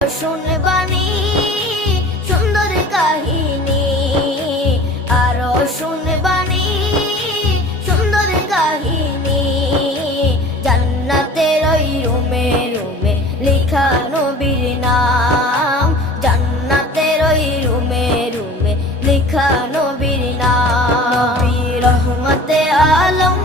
শুনবানি সুন্দর কাহিনী, আরো শুনবানি সুন্দর কাহিনী। জান্নাতের ওই রুমে রুমে লেখা নবীর নাম, জান্নাতের ওই রুমে রুমে লেখা নবীর নাম। নবী রহমতে আলম